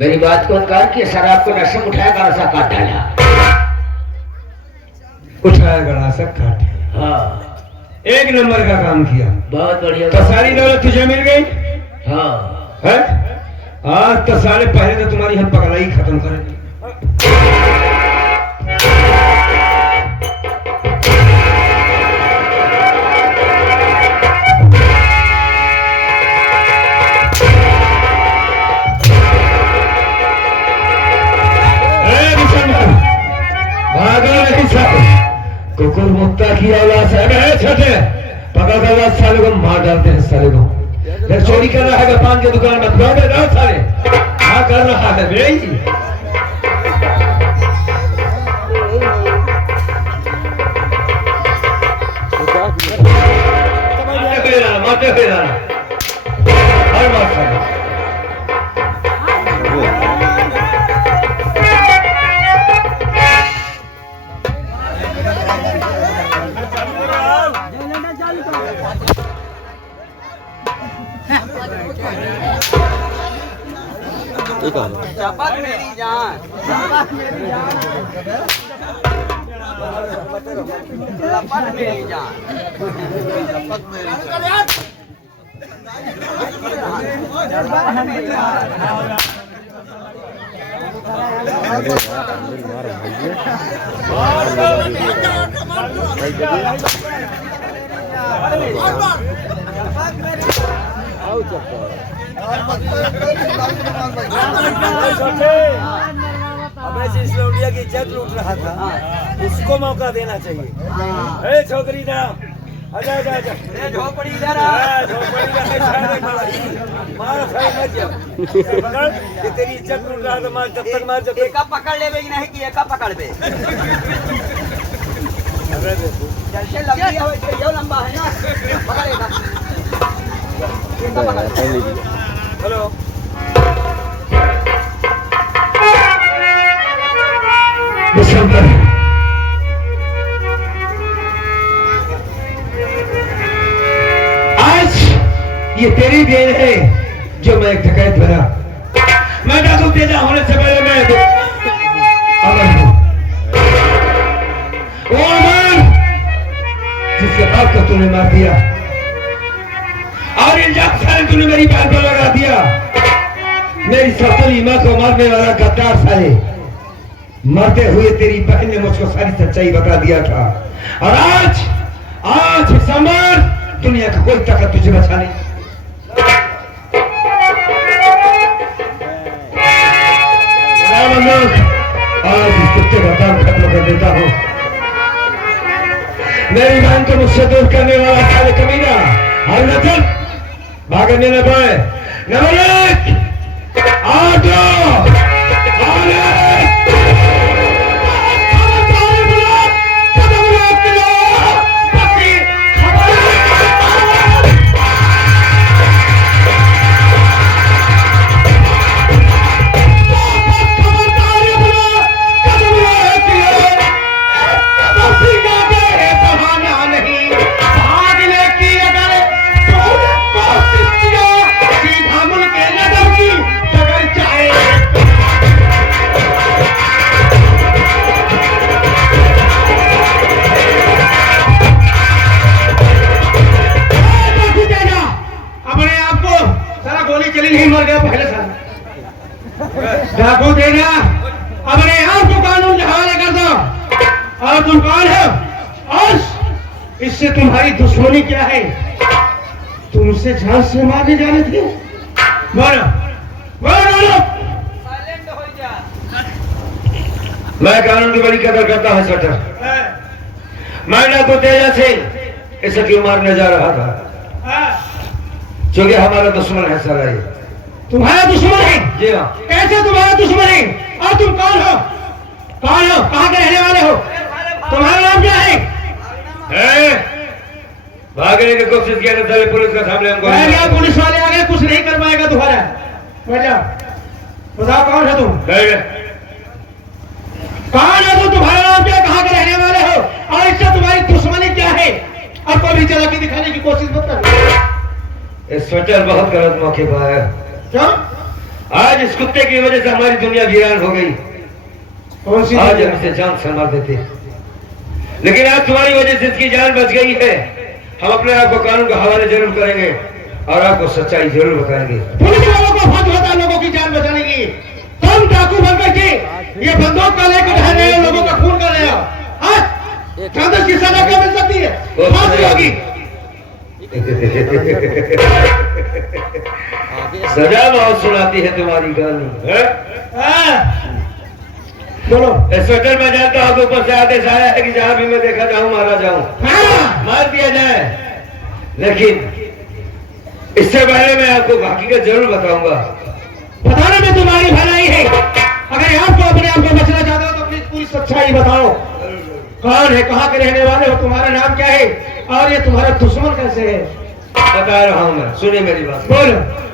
मेरी बात को इनकार किया, शराब को नशे में उठाया, गलासा काट डाला। उठाया गलासा काट डाला। हाँ, एक नंबर का काम किया। बहुत बढ़िया। तो सारी दौलत तुझे मिल गई हाँ है? आज तो साले पहले तो तुम्हारी हम पगलाई खत्म करेंगे। कुकुर मुक्ता की औलाद है छोटे पकड़ कर साले को मार डालते हैं साले को। फिर चोरी कर रहा है पान की दुकान में साले हाँ कर रहा है भाई। मारते हुए हर बात साले चपक मेरी जान, लपक मेरी जान, अब इस लौंडिया की इज्जत लूट रहा था, उसको मौका देना चाहिए। छोकरी ना आजा आजा आजा, झोपड़ी इधर आ, झोपड़ी मार मत जा, पकड़ ये तेरी इज्जत लूट रहा था, मार जब तक मार जब तक। एका पकड़ ले कि नहीं कि एका पकड़ बे। जैसे लंबी है यो लंबा है ना, पकड़ेगा। हेलो आज ये तेरी देन है जो मैं एक डकैत बना। मैं डाकू तेजा होने से पहले मैं अमर हूं। वो अमर जिसके बाप को तूने मार दिया और इल्जाम साले तूने मेरी बात पर लगा दिया। मेरी ससुरी मां को मारने वाला गद्दार साले, मरते हुए तेरी बहन ने मुझको सारी सच्चाई बता दिया था। और आज समर दुनिया का कोई ताकत तुझे बचा नहीं। आज इस कुत्ते का काम खत्म कर देता हूं। मेरी बहन को मुझसे दूर करने वाला साले कमीना और नचल भागने न पाए। नंबर एक डाकू देना अपने आप को कानून के हवाले कर दो। और तुम कौन हो और इससे तुम्हारी दुश्मनी क्या है? तुम उसे जान से मारने जाने थे। बोलो बोलो। मैं कानून की बड़ी कदर करता हूं सटर। मैं डाकू तेजा से इसे क्यों मारने जा रहा था? क्योंकि हमारा दुश्मन है साला ये। तुम्हारा दुश्मन है? जी हाँ। कैसे तुम्हारा दुश्मन है? और तुम कौन हो? कौन हो? कहाँ के रहने वाले हो? तुम्हारा नाम क्या है? भागने की कोशिश किया था पुलिस का सामने हमको। पुलिस वाले आ गए, कुछ नहीं कर पाएगा तुम्हारा। बैठ जाओ। बताओ कौन है तुम? कौन है तुम? तुम्हारा नाम क्या? कहाँ के रहने वाले हो? और इससे तुम्हारी दुश्मनी क्या है? और कोई भी चालाकी दिखाने की कोशिश मत कर। स्वेटर बहुत गलत मौके पर है। क्यों? आज इस कुत्ते की वजह से हमारी दुनिया वीरान हो गई। आज हम इसे जान से मार देते, लेकिन आज तुम्हारी वजह से इसकी जान बच गई है। हम अपने आप को कानून का हवाले जरूर करेंगे और आपको सच्चाई जरूर बताएंगे। पुलिस वालों को फर्ज होता है लोगों की जान बचाने की। तुम डाकू बन करके ये बंदूक का लेकर ढह रहे हो, लोगों का खून कर रहे हो। कांग्रेस की सजा क्या मिल सकती है? फांसी होगी। सजा बहुत सुनाती है तुम्हारी गाली। बोलो। स्वेटर में जानता हूँ ऊपर से आदेश आया है कि जहां भी मैं देखा जाऊं मारा जाऊं, मार दिया जाए। लेकिन इससे पहले मैं आपको हकीकत जरूर बताऊंगा। बताने में तुम्हारी भलाई है। अगर आपको अपने आप को बचना चाहते हो तो अपनी पूरी सच्चाई बताओ। कौन है, कहाँ के रहने वाले हो, तुम्हारा नाम क्या है और ये तुम्हारा दुश्मन कैसे है? बता रहा हूं मैं, सुनिए मेरी बात। बोलो।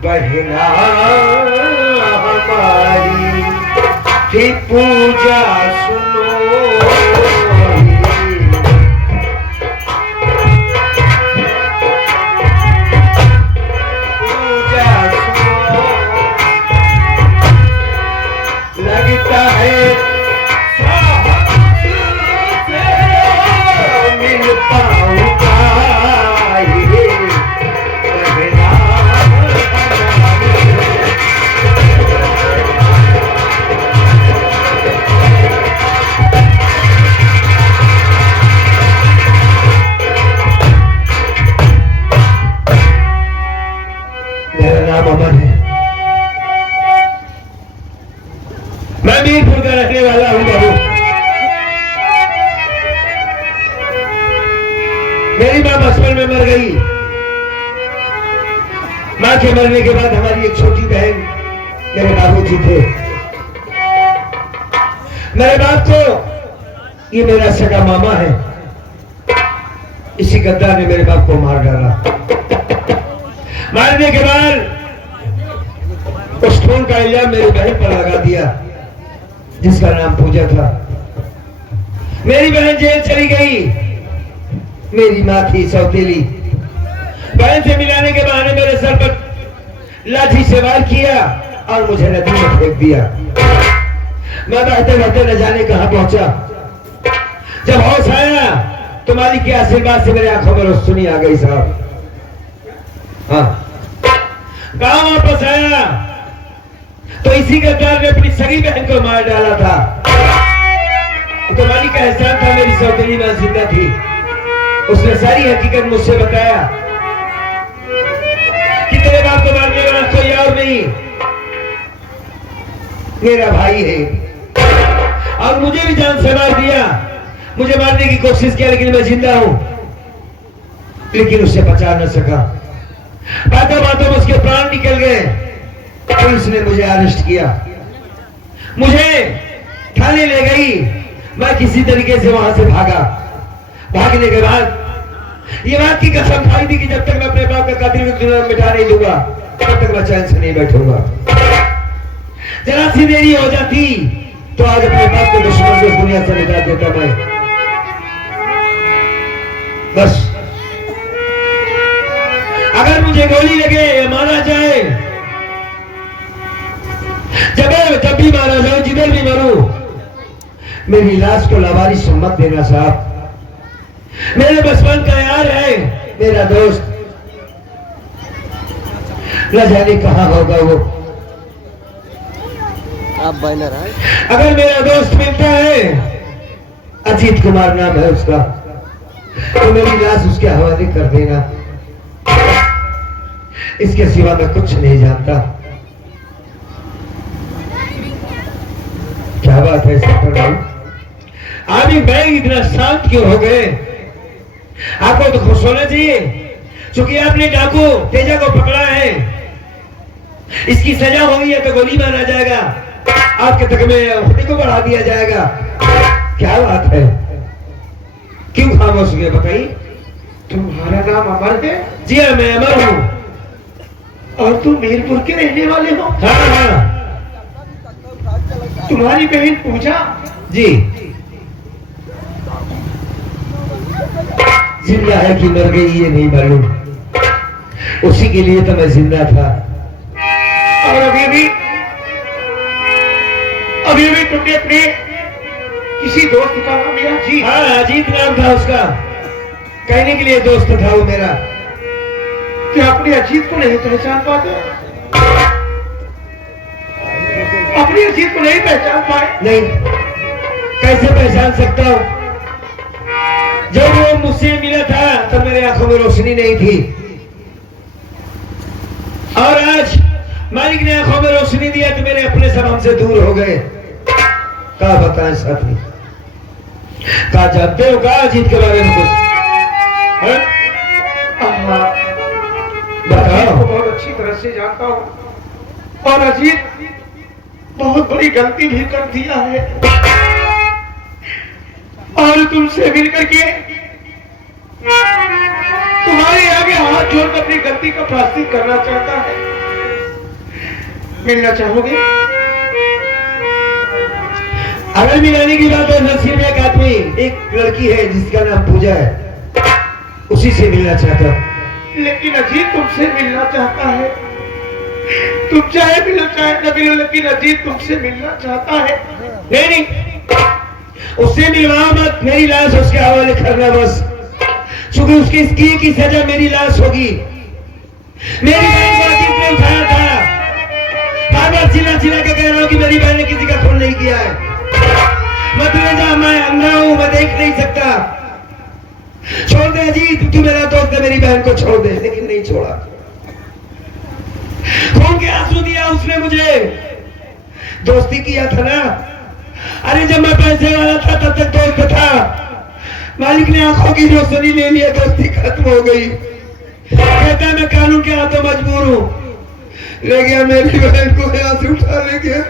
बहना हमारी की पूजा सुनो, पूजा सुनो। लगता है मिल पाऊंगा ये बहना। मेरा नाम अमर है, मैं मीरपुर का रहने वाला हूं बाबू। मेरी मां बचपन में मर गई। मां के मरने के बाद हमारी एक छोटी बहन मेरे बाबूजी थे। मेरे बाप को ये मेरा सगा मामा है, इसी गद्दार ने मेरे बाप को मार डाला। मारने के बाद उस खून का इल्जाम मेरी बहन पर लगा दिया जिसका नाम पूजा था। मेरी बहन जेल चली गई। मेरी माँ थी सौतेली, बहन से मिलाने के बहाने मेरे सर पर लाठी से वार किया और मुझे नदी में फेंक दिया। मैं बहते बहते न जाने कहां पहुंचा। जब होश आया तो मालिक के आशीर्वाद से मेरे आंखों में रोशनी आ गई साहब। हाँ, गांव वापस आया तो इसी गद्दार ने अपनी सगी बहन को मार डाला था। तो मालिक का एहसान था, मेरी सौतेली मां जिंदा थी। उसने सारी हकीकत मुझसे बताया कि तेरे बाप को मारने वाला कोई और नहीं, मेरा भाई है। और मुझे भी जान से मार दिया। मुझे मारने की कोशिश किया लेकिन मैं जिंदा हूं, लेकिन उससे बचा न सका। बातों बातों में उसके प्राण निकल गए। पुलिस ने मुझे अरेस्ट किया, मुझे थाने ले गई। मैं किसी तरीके से वहां से भागा। भागने के बाद ये बात की कसम खाई थी कि जब तक मैं अपने बाप का कातिल को दुनिया में मिटा नहीं दूंगा तब तक मैं चैन से नहीं बैठूंगा। जरा सी देरी हो जाती तो आज अपने बाप के दुश्मन को दुनिया से मिटा देता मैं। बस अगर मुझे गोली लगे या मारा जाए, जब भी मारा जाए, जिधर भी मरूं, मेरी लाश को लावारिस मत देना साहब। मेरे बचपन का यार है, मेरा दोस्त, न जाने कहां होगा वो। आप बैनर है। अगर मेरा दोस्त मिलता है, अजीत कुमार नाम है उसका, तो मेरी लाश उसके हवाले कर देना। इसके सिवा मैं कुछ नहीं जानता। क्या बात है सफर भाई, आदमी बैग इतना शांत क्यों हो गए? आपको तो खुश होना चाहिए क्योंकि आपने डाकू तेजा को पकड़ा है। इसकी सजा हुई है तो गोली मारा जाएगा, आपके तक में होने को बढ़ा दिया जाएगा। क्या बात है, क्यों खामोश हुए बताइए? तुम्हारा नाम अमर है जी हाँ, मैं अमर हूँ। और तुम मीरपुर के रहने वाले हो? हाँ हाँ तुम्हारी बहन पूजा जी, जिंदा है कि मर गई ये नहीं मालूम, उसी के लिए तो मैं जिंदा था। और अभी भी तुमने अपने किसी दोस्त का नाम लिया? जी हाँ, अजीत नाम था उसका, कहने के लिए दोस्त था वो मेरा। क्या अपने अजीत को नहीं पहचान पाते? अपने अजीत को नहीं पहचान पाए? नहीं, कैसे पहचान सकता हूँ? जब वो मुझसे मिला था तब मेरे आंखों में रोशनी नहीं थी, और आज मालिक ने आंखों में रोशनी दिया तो मेरे अपने सब हमसे दूर हो गए। क्या बताएं साथी, क्या जानते हो क्या अजीत के बारे में कुछ? हाँ? अजीत को बहुत अच्छी तरह से जानता हूँ, और अजीत बहुत बड़ी गलती भी कर दिया है, और तुमसे मिलकर के तुम्हारे आगे हाथ जोड़कर अपनी गलती का प्रायश्चित करना चाहता है। मिलना चाहोगे? अगर मिलाने की बात है, नसीब में एक आदमी, एक लड़की है जिसका नाम पूजा है, उसी से मिलना चाहता हूँ। लेकिन अजीत तुमसे मिलना चाहता है। तुम चाहे मिलो चाहे न मिलो, लेकिन अजीत तुमसे मिलना चाहता है। नहीं नहीं, उससे मिलवाओ मत, मेरी लाश उसके हवाले करना बस, क्योंकि उसकी किए की सजा मेरी लाश होगी। मेरी बहन को अजीत ने उठाया था, बार बार चिल्ला चिल्ला के कह रहा हूँ कि मेरी बहन ने किसी का खून नहीं किया है। मत ले जा, मैं अंधा हूँ, मैं देख नहीं सकता। छोड़ दे अजीत, तू मेरा दोस्त है, मेरी बहन को छोड़ दे। लेकिन नहीं छोड़ा, खून के आंसू दिया उसने मुझे, दोस्ती किया था ना। अरे जब मैं पैसे वाला था तब तक दोस्त था, मालिक ने आंखों की रोशनी ले लिया, दोस्ती खत्म हो गई। कहता मैं कानून के हाथों मजबूर हूँ, ले गया मेरी बहन को, यहाँ से उठा ले गया।